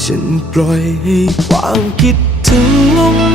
ฉันปล่อยให้ความคิดถึงลง